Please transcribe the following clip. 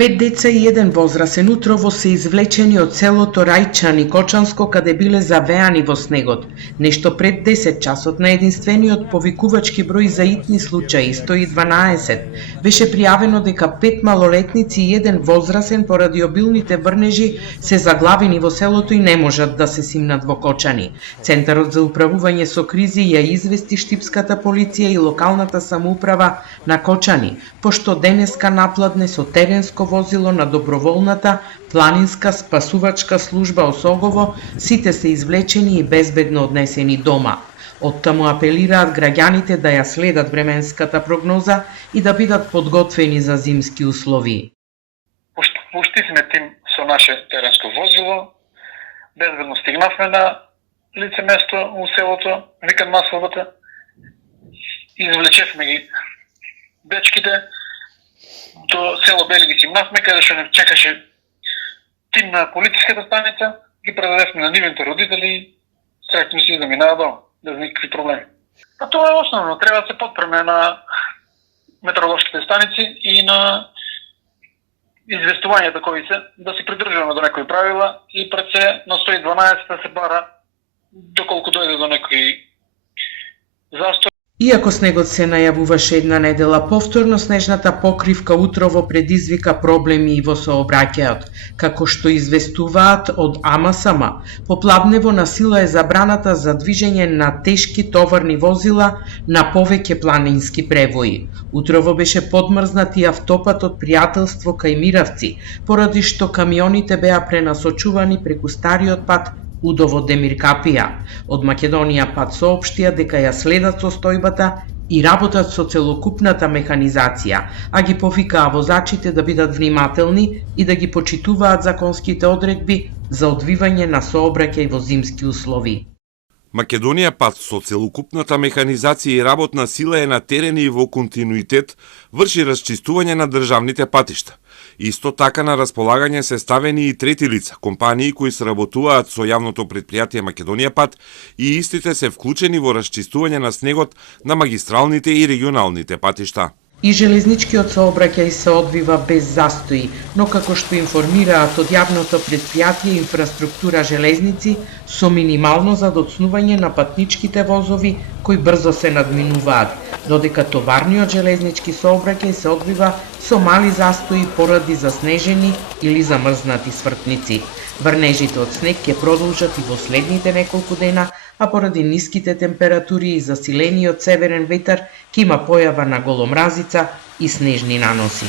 5 деца и еден возрасен утрово се извлечени од селото Рајчан и Кочанско, каде биле завеани во снегот. Нешто пред 10 часот на единствениот повикувачки број за итни случаи 112 беше пријавено дека 5 малолетници и еден возрасен поради обилните врнежи се заглавени во селото и не можат да се симнат во Кочани. Центарот за управување со кризи ја извести штипската полиција и локалната самоуправа на Кочани, пошто денеска напладне со теренско возило на доброволната планинска спасувачка служба Осогово, сите се извлечени и безбедно однесени дома. Оттаму апелираат граѓаните да ја следат временската прогноза и да бидат подготвени за зимски услови. Пушти сме тим со наше теренско возило, безбедно стигнавме на лице место у селото, викам Масловата, извлечевме ги дечките, до село Бели ги симнавме, каде што не чекаше тим на полициската станица, ги предадевме на нивните родители, срекме си да минава дома, без никакви проблеми. А тоа е основно, треба да се подпреме на метеоролошките станици и на известувањата кои се, да се придржуваме до некои правила и пред се на 112 да се бара доколку дојде до некои застој. Иако снегот се најавуваше една недела повторно, снежната покривка утрово предизвика проблеми и во сообраќајот. Како што известуваат од АМСМ, поплавнево на сила е забраната за движење на тешки товарни возила на повеќе планински превои. Утрово беше подмрзнат и автопатот Пријателство кај Миравци, поради што камионите беа пренасочувани преку стариот пат Удово-Демир Капија. Од Македонија пат соопштија дека ја следат состојбата и работат со целокупната механизација, а ги повикаа возачите да бидат внимателни и да ги почитуваат законските одредби за одвивање на сообраќај во зимски услови. Македонија пат со целокупната механизација и работна сила е на терен и во континуитет врши расчистување на државните патишта. Исто така на располагање се ставени и трети лица, компании кои сработуваат со јавното претпријатие Македонија пат и истите се вклучени во расчистување на снегот на магистралните и регионалните патишта. И железничкиот сообраќај се одвива без застои, но како што информираат од јавното претпријатие Инфраструктура железници, со минимално задоцнување на патничките возови кои брзо се надминуваат, додека товарниот железнички сообраќај се одвива со мали застои поради заснежени или замрзнати свртници. Врнежите од снег ќе продолжат и во следните неколку дена, а поради ниските температури и засилениот северен ветар ќе има појава на голомразица и снежни наноси.